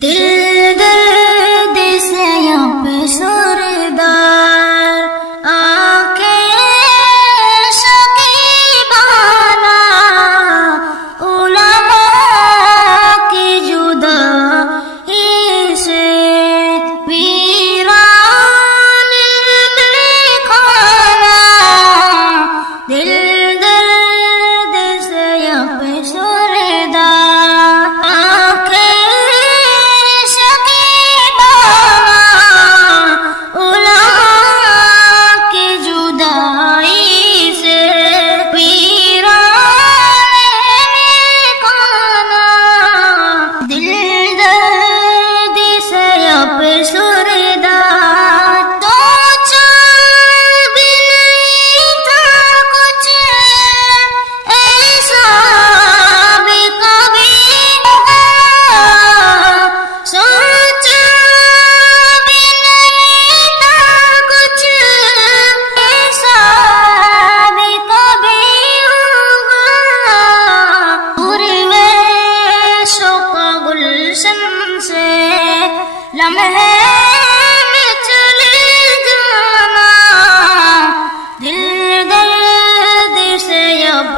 दिल दर्द से अफसरदार आंखें शकीबाना उलमा की जुदाई से वीरान खाना दिल दर्द से अफसरदार आंखें शकीबाना उलमा की जुदाई से वीरान खाना दिल दर्द से अफसरदार तो चाह भी नहीं था कुछ ऐसा भी कभी सोचा भी नहीं था कुछ ऐसा भी कभी होगा पूरे वेशों का गुलशन से लम्हे में चले जाना दिल दर्द से अब